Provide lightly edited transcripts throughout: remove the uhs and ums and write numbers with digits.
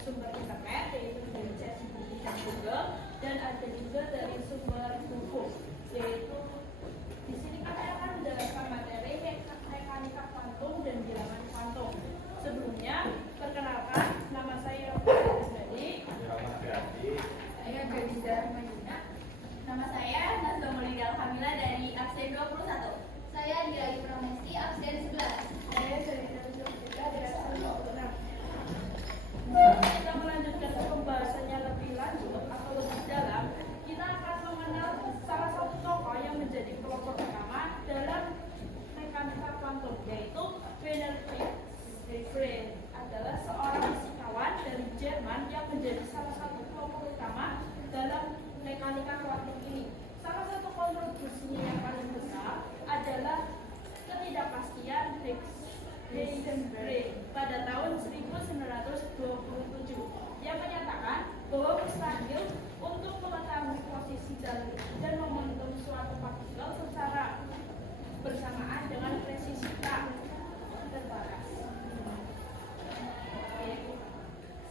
sumber internet, yaitu dari ChatGPT dan Google, dan ada juga dari sumber buku, yaitu di sini kami akan menjelaskan materi mekanika kuantum dan bilangan kuantum. Sebelumnya, perkenalkan, nama saya Raffi. Saya Gabiza Majuna. Nama saya Nazda Mulia Kamila dari absen 21. Saya Diali Pramesti absen 11. Saya Selina Zulfikar dari absen 26. Kita melanjutkan pembahasannya lebih lanjut atau lebih dalam, kita akan mengenal salah satu tokoh yang menjadi pelopor pertama dalam mekanika kuantum, yaitu Werner Heisenberg. Adalah seorang fisikawan dari Jerman yang menjadi salah satu pelopor utama dalam mekanika kuantum ini. Salah satu kontribusinya yang paling besar adalah ketidakpastian Heisenberg pada tahun 1927 yang menyatakan bahwa mustahil untuk mengetahui posisi dan momentum suatu partikel secara bersamaan dengan presisi terbatas.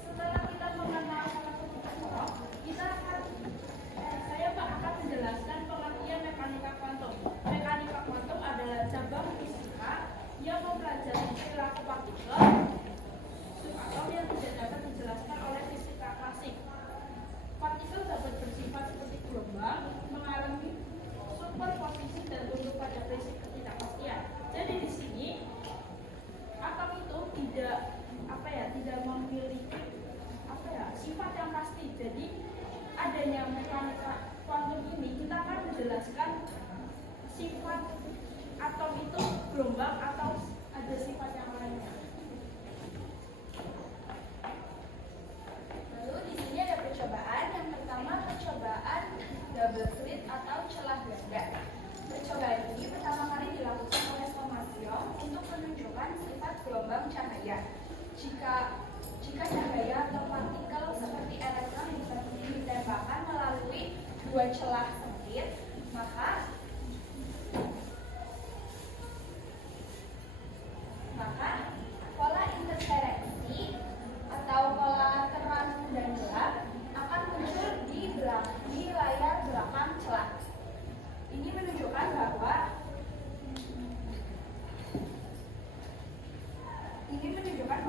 Setelah kita mengenal salah satu tokoh, saya akan menjelaskan pengertian mekanika kuantum. Mekanika kuantum adalah cabang fisika yang mempelajari perilaku partikel atau yang tidak dapat dijelaskan oleh fisika klasik. Partikel dapat bersifat seperti gelombang, mengalami superposisi dan tunduk pada prinsip ketidakpastian. Jadi di sini atom itu tidak memiliki sifat yang pasti. Jadi adanya mekanika kuantum ini kita akan menjelaskan sifat atom itu gelombang atau ada sifat yang lainnya. Lalu di sini ada percobaan. Yang pertama percobaan double slit atau celah ganda. Percobaan ini pertama kali dilakukan oleh Thomasium untuk menunjukkan sifat gelombang cahaya. Jika cahaya atau partikel seperti elektron ditembakkan melalui dua celah sempit, maka pola interferensi atau pola terang dan gelap akan muncul di layar belakang celah. Ini menunjukkan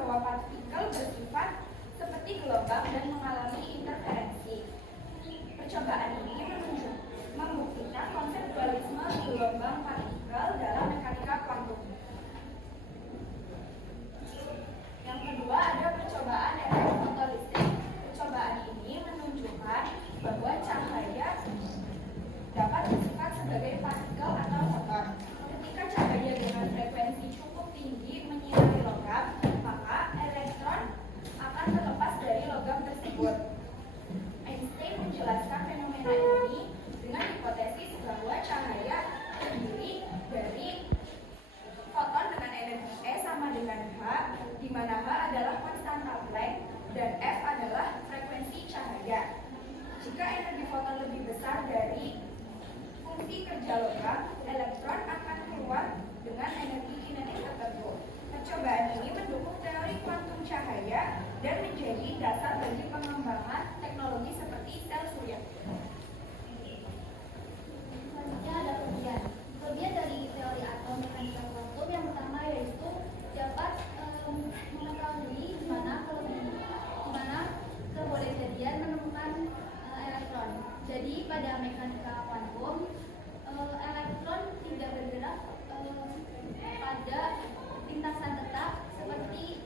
bahwa partikel bersifat seperti gelombang dan mengalami interferensi. Percobaan ini membuktikan konsep dualisme gelombang partikel dalam mekanika kuantum. Yang kedua ada percobaan efek fotolistrik. Percobaan ini menunjukkan bahwa cahaya dapat bersifat sebagai partikel atau foton. Ketika cahaya dengan frekuensi cukup tinggi menyinari logam, maka elektron akan terlepas dari logam tersebut. Einstein menjelaskan fenomena ini dengan hipotesis bahwa cahaya terdiri dari foton dengan energi E sama dengan H, di mana H adalah konstanta Planck dan F adalah frekuensi cahaya. Jika energi foton lebih besar dari fungsi kerja logam, elektron akan keluar dengan energi kinetik tertentu. Percobaan ini mendukung teori kuantum cahaya dan menjadi dasar bagi pengembangan teknologi seperti sel surya. Selanjutnya ada kelebihan. Kelebihan dari teori atom mekanika kuantum yang pertama yaitu dapat mengetahui di mana kebolehjadian menemukan elektron. Jadi pada mekanika kuantum elektron tidak bergerak pada lintasan tetap seperti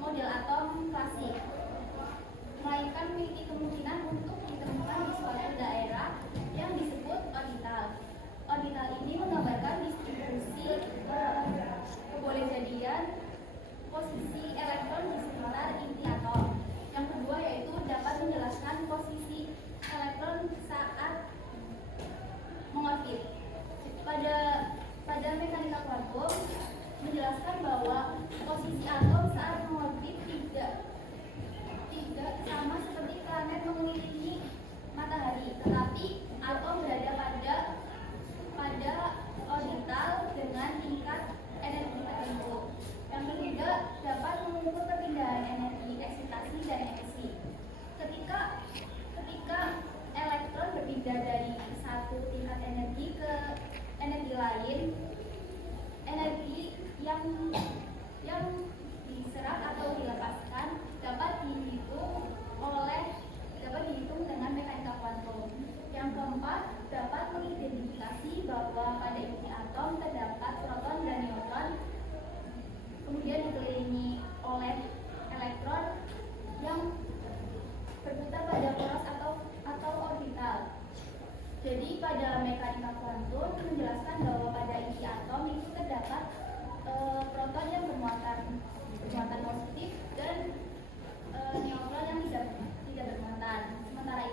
model atom klasik, melainkan memiliki kemungkinan untuk ditemukan di suatu daerah yang disebut orbital. Orbital ini menggambarkan distribusi kebolehjadian posisi elektron di sekitar inti atom. Yang kedua yaitu dapat menjelaskan posisi elektron saat mengorbit. Pada mekanika kuantum menjelaskan bahwa posisi atom saat mengorbit tidak sama seperti planet mengelilingi matahari, tetapi atom berada pada orbital dengan tingkat energi tertentu. Yang ketiga dapat mengukur perpindahan energi eksitasi dan sisi lain, energi yang diserap atau dilepaskan dapat dihitung dengan mekanika kuantum. Yang keempat, dapat mengidentifikasi bahwa pada inti atom terdapat proton dan neutron, kemudian dikelilingi oleh elektron yang berputar pada poros atau orbital. Jadi pada mekanika kuantum menjelaskan bahwa pada inti atom itu terdapat proton yang bermuatan positif dan neutron yang tidak bermuatan. Sementara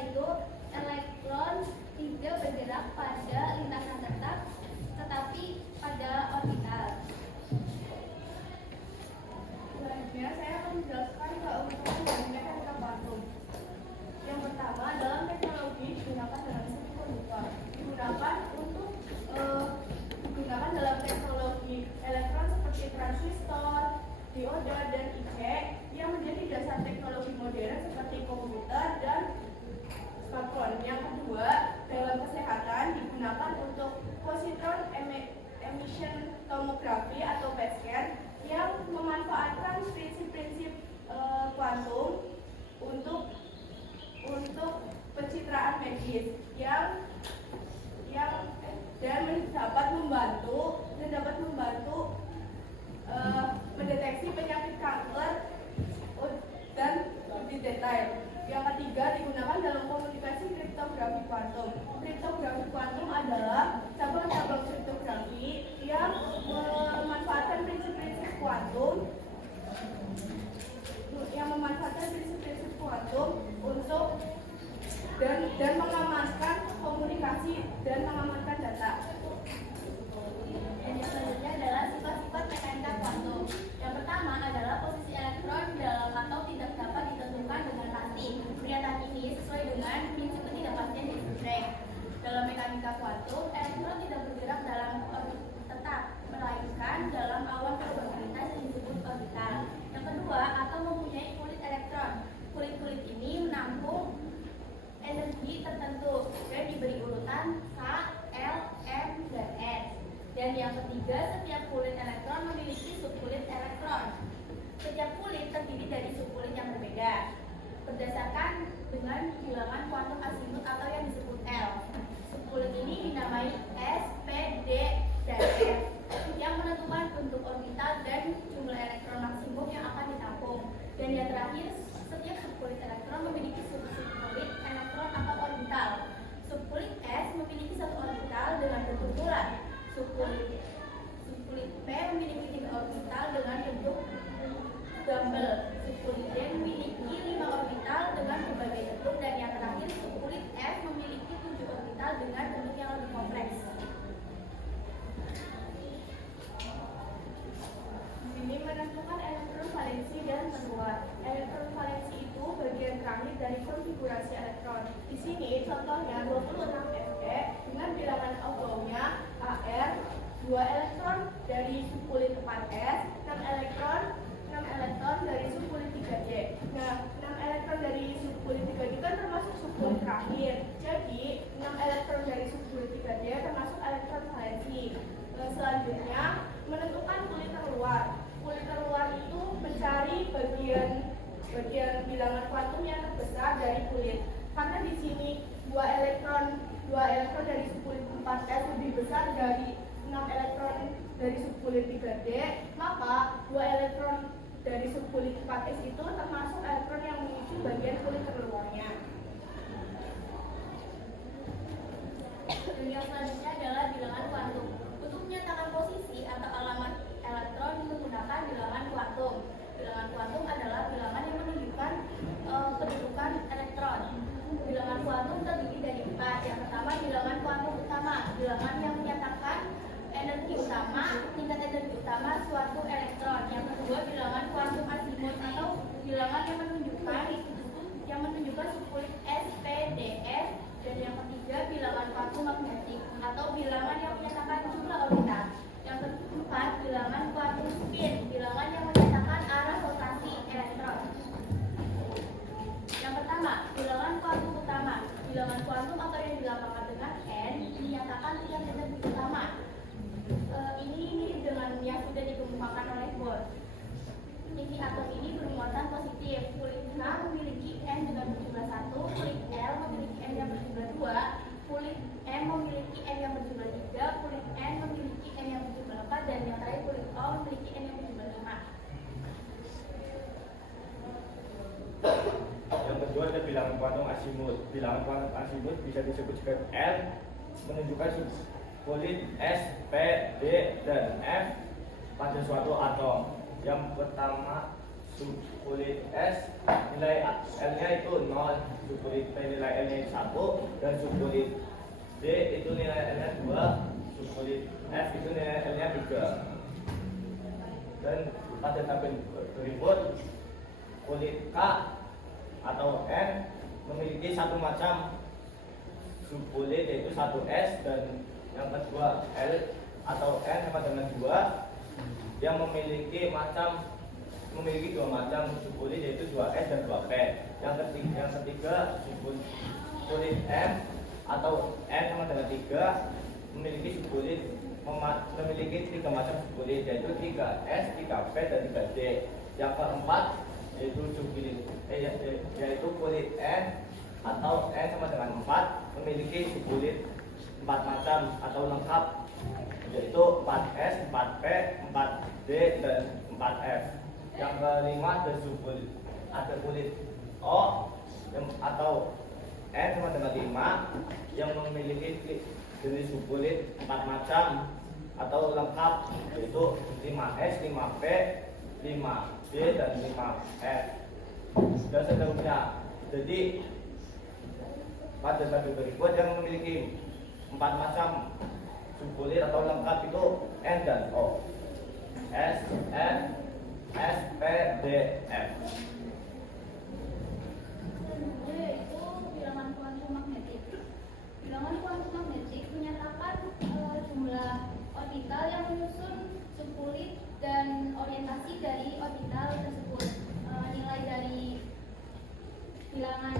itu elektron tidak bergerak pada lintasan tetap, tetapi pada orbital. Selanjutnya saya akan menjelaskan keuntungan dari mekanika kuantum. Yang pertama, dalam teknologi digunakan dalam semikonductor, digunakan dalam teknologi elektron seperti transistor, dioda, dan IC yang menjadi dasar teknologi modern seperti komputer dan smartphone. Yang kedua, dalam kesehatan digunakan untuk positron emission tomography atau PET scan yang memanfaatkan prinsip-prinsip kuantum untuk pencitraan medis dan dapat membantu mendeteksi penyakit kanker dan lebih detail. Yang ketiga, digunakan dalam komunikasi kriptografi kuantum. Kriptografi kuantum adalah cabang-cabang kriptografi yang memanfaatkan prinsip-prinsip kuantum untuk dan mengamankan komunikasi dan mengamankan data. Dan yang selanjutnya adalah sifat-sifat mekanika kuantum. Yang pertama adalah posisi elektron dalam atom tidak dapat ditentukan dengan pasti. Pernyataan ini sesuai dengan prinsip ketidakpastian di Dirac. Dalam mekanika kuantum, elektron tidak bergerak dalam orbit tetap, melainkan dalam awan probabilitas yang disebut orbital. Yang kedua, atom mempunyai kulit elektron. Kulit-kulit ini menampung energi tertentu dan diberi urutan K, L, M, dan S. Dan yang ketiga, setiap kulit elektron memiliki subkulit elektron. Setiap kulit terdiri dari subkulit yang berbeda berdasarkan dengan bilangan kuantum azimuth atau yang disebut L. Subkulit ini dinamai S, P, D, dan F yang menentukan bentuk orbital dan jumlah elektron maksimum yang akan ditampung. Dan yang terakhir, setiap subkulit elektron memiliki subkulit elektron atau orbital. Subkulit S memiliki satu orbital dengan bentuk bulat. Subkulit P memiliki 3 orbital dengan bentuk dumbbell. Subkulit D memiliki 5 orbital dengan berbagai bentuk, dan yang terakhir subkulit F memiliki 7 orbital dengan bentuk yang lebih kompleks. Ini menentukan elektron valensi dan menua. Elektron valensi itu bagian terakhir dari konfigurasi elektron. Di sini contohnya 26 Fe dengan bilangan Augauxnya AR, 2 elektron dari subkulit 4S, 6 elektron dari subkulit 3D. Nah, 6 elektron dari subkulit 3D kan termasuk subkulit terakhir. Jadi, 6 elektron dari subkulit 3D termasuk elektron valensi. Selanjutnya, menentukan kulit terluar. Kulit terluar itu mencari bagian bilangan kuantum yang terbesar dari kulit. Karena di sini 2 elektron dari subkulit 4S lebih besar dari 6 elektron dari subkulit 3D, maka 2 elektron dari subkulit 4S itu termasuk elektron yang mengisi bagian kulit terluarnya. Dan yang selanjutnya adalah bilangan kuantum. Untuk menyatakan posisi atau alamat elektron menggunakan bilangan kuantum. Bilangan kuantum adalah bilangan yang menunjukkan kedudukan elektron. Bilangan kuantum terdiri dari 4. Yang pertama, bilangan kuantum utama, bilangan yang menyatakan energi utama, tingkat energi utama suatu elektron. Yang kedua, bilangan kuantum azimuth atau bilangan yang menunjukkan subkulit S, P, D, F. Dan yang ketiga, bilangan kuantum magnetik atau bilangan yang menyatakan jumlah orbital. Yang keempat, bilangan kuantum spin, bilangan yang menyatakan arah rotasi elektron. Yang pertama, bilangan kuantum utama, bilangan kuantum atau yang dilambangkan dengan azimut. Bilangan kuantum azimut bisa disebut sebagai L, menunjukkan subunit S, P, D, dan F pada suatu atom. Yang pertama, subunit S nilai L-nya itu 0, subunit P nilai L-nya 1, dan subunit D itu nilai L-nya 2, subunit F itu nilai L-nya 3. Dan pada tabel berikut, kulit K atau N memiliki satu macam subunit yaitu 1S, dan yang kedua L atau N sama dengan 2 yang memiliki dua macam subunit yaitu 2S dan 2P. Yang ketiga subunit M atau N sama dengan 3 memiliki tiga macam subunit yaitu 3S, 3P, dan 3D. Yang keempat yaitu kulit N atau N sama dengan 4 memiliki subunit 4 macam atau lengkap yaitu 4S, 4P, 4D, dan 4F. Yang kelima ada kulit O atau N sama dengan 5 yang memiliki jenis subunit 4 macam atau lengkap yaitu 5S, 5P, 5D, dan 5F, dan seterusnya. Jadi pada tabel berikut yang memiliki 4 macam subunit atau lengkap itu N dan O, S, F, S, P, D, F. Selanjutnya yaitu bilangan kuantum magnetik. Bilangan kuantum magnetik menyatakan jumlah orbital yang menyusun subunit dan orientasi dari orbital tersebut. Nilai dari bilangan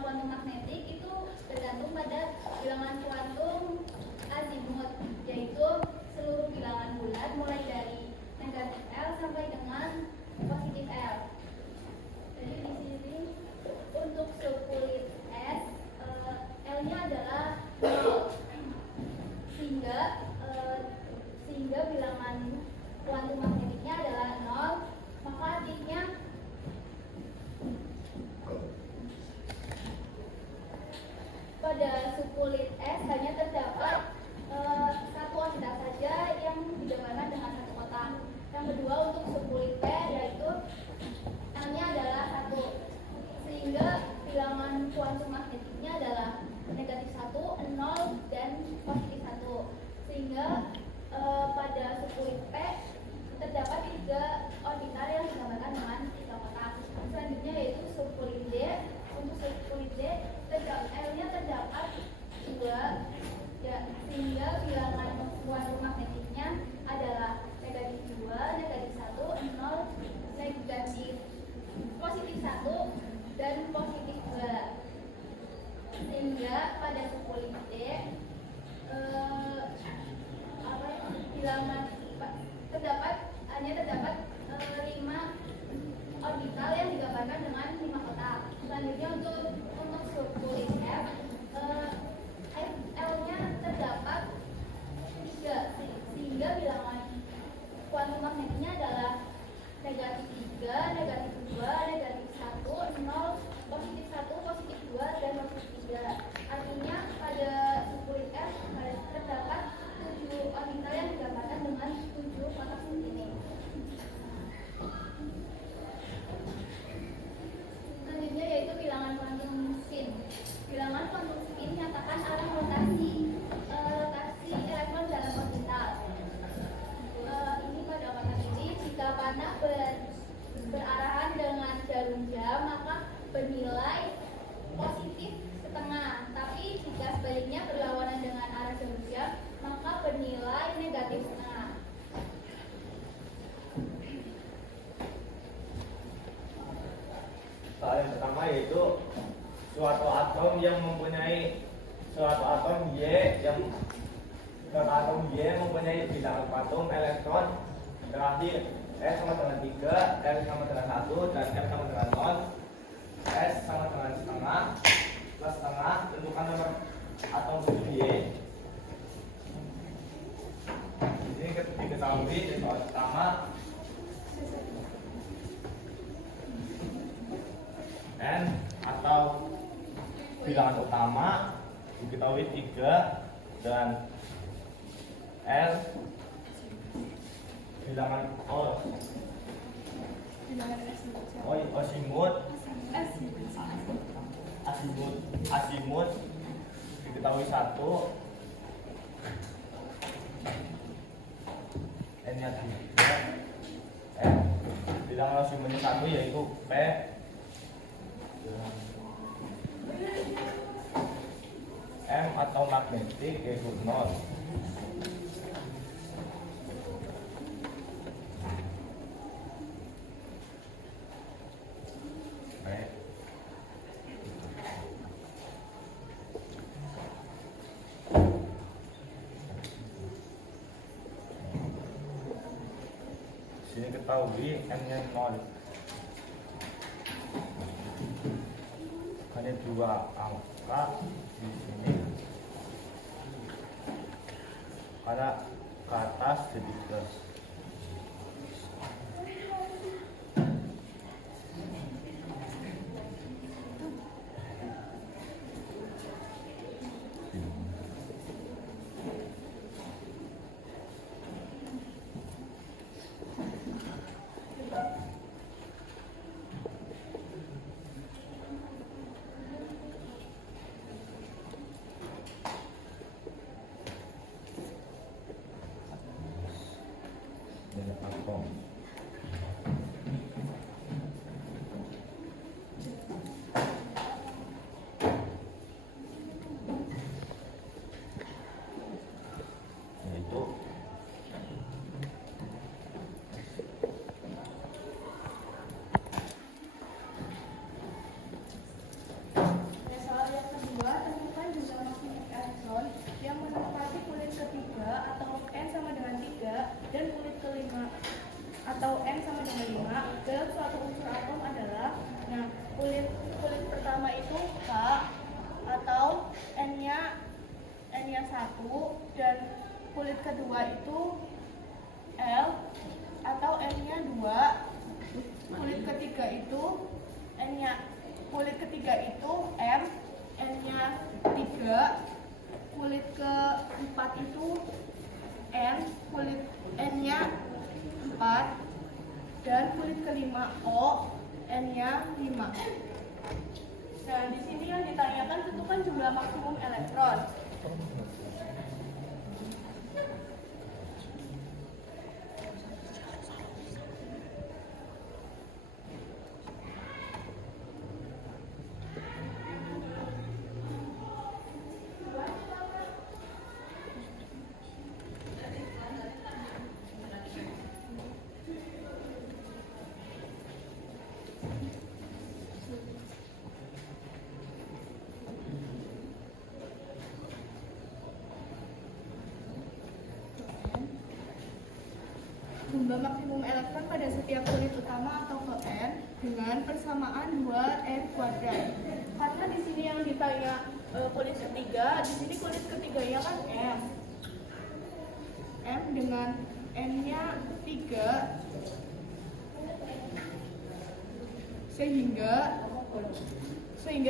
kuantum magnetik itu tergantung pada bilangan kuantum azimut, yaitu seluruh bilangan bulat mulai dari negatif L sampai dengan positif L. Jadi di sini untuk subunit S, L-nya adalah 0, sehingga bilangan kuantum magnetiknya adalah 0, maka artinya pada subunit S hanya terdapat satu orbital saja yang digambarkan dengan satu kotak. Yang kedua untuk subunit P yaitu L-nya adalah 1, sehingga bilangan kuantum magnetiknya adalah negatif 1, 0, dan positif 1. Sehingga pada subunit P terdapat 3 orbital yang digambarkan dengan 3 kotak. Selanjutnya yaitu subunit D. Untuk subunit D L-nya terdapat 2, ya, sehingga bilangan kuantum magnetiknya adalah negatif 2, negatif 1, 0, negatif positif 1, dan positif 2. Sehingga pada subunit D bilangan hanya terdapat 5 orbital yang digambarkan dengan 5 kotak. Selanjutnya untuk subunit F, L-nya terdapat 3, sehingga bilangan kuantum magnetiknya adalah negatif 3, negatif 2, negatif 1, 0, positif 1, positif 2, dan positif 3. Artinya pada subunit F terdapat 7 orbital yang digambarkan dengan 7 kotak ini. Selanjutnya yaitu bilangan kuantum spin. Bilangan kuantum spin menyatakan arah rotasi elektron dalam orbital. Ini pada kotak ini, jika panah berarahan dengan jarum jam maka bernilai positif setengah, tapi jika sebaliknya berlawanan dengan arah jarum jam maka bernilai negatif setengah. Soal yang pertama yaitu suatu atom Y mempunyai bilangan kuantum elektron terakhir S sama dengan 3, L sama dengan 1, dan F sama dengan 0. S sama dengan setengah plus setengah, tentukan nomor atom tubuh Y. Ini diketahui di soal pertama. N atau dan L bilangan azimut diketahui 1, N nya 3, bilangan azimutnya 1 yaitu P, M atau magnetik yaitu 0. Sini ketahui N nya 0, hanya 2 angka di sini karena ke atas jadi plus. Atom. Yaitu Soal yang kedua, temukan jumlah maksimum elektron yang menempati kulit ketiga atau N sama dengan 3 dan kulit kelima atau N sama dengan 5 dalam suatu unsur atom adalah, nah, kulit pertama itu K atau N-nya 1 dan kulit kedua itu L atau N-nya 2, kulit ketiga itu M, N-nya 3, kulit keempat itu N, kulit N-nya 4, dan kulit kelima O, N-nya 5. Nah, di sini yang ditanyakan tentukan jumlah maksimum elektron. Jumlah maksimum elektron pada setiap kulit utama atau ke N dengan persamaan 2N kuadrat. Karena di sini yang ditanya kulit ketiga, di sini kulit ketiganya kan M. M dengan N-nya 3, sehingga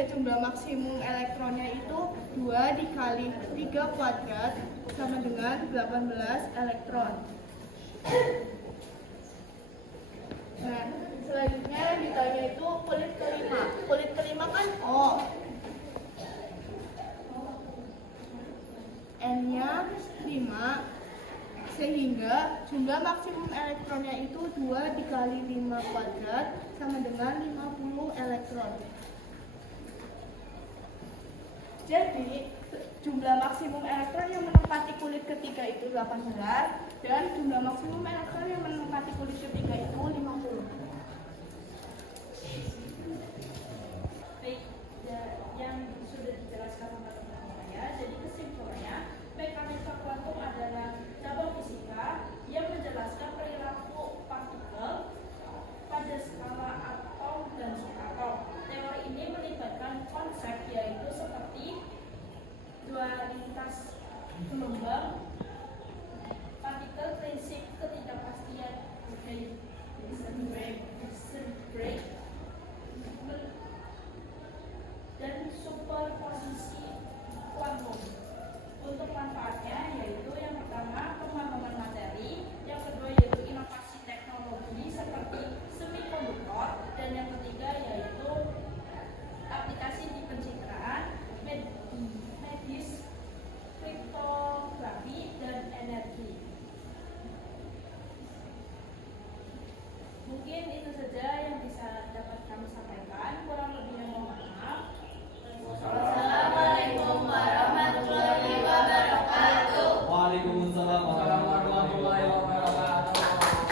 jumlah maksimum elektronnya itu 2 dikali 3 kuadrat sama dengan 18 elektron. Nah, selanjutnya yang ditanya itu kulit kelima. Kulit kelima kan O. N-nya 5, sehingga jumlah maksimum elektronnya itu 2 dikali 5 kuadrat sama dengan 50 elektron. Jadi, jumlah maksimum elektron yang menempati kulit ketiga itu 18 dan jumlah maksimum elektron yang menempati kulit ketiga itu 50.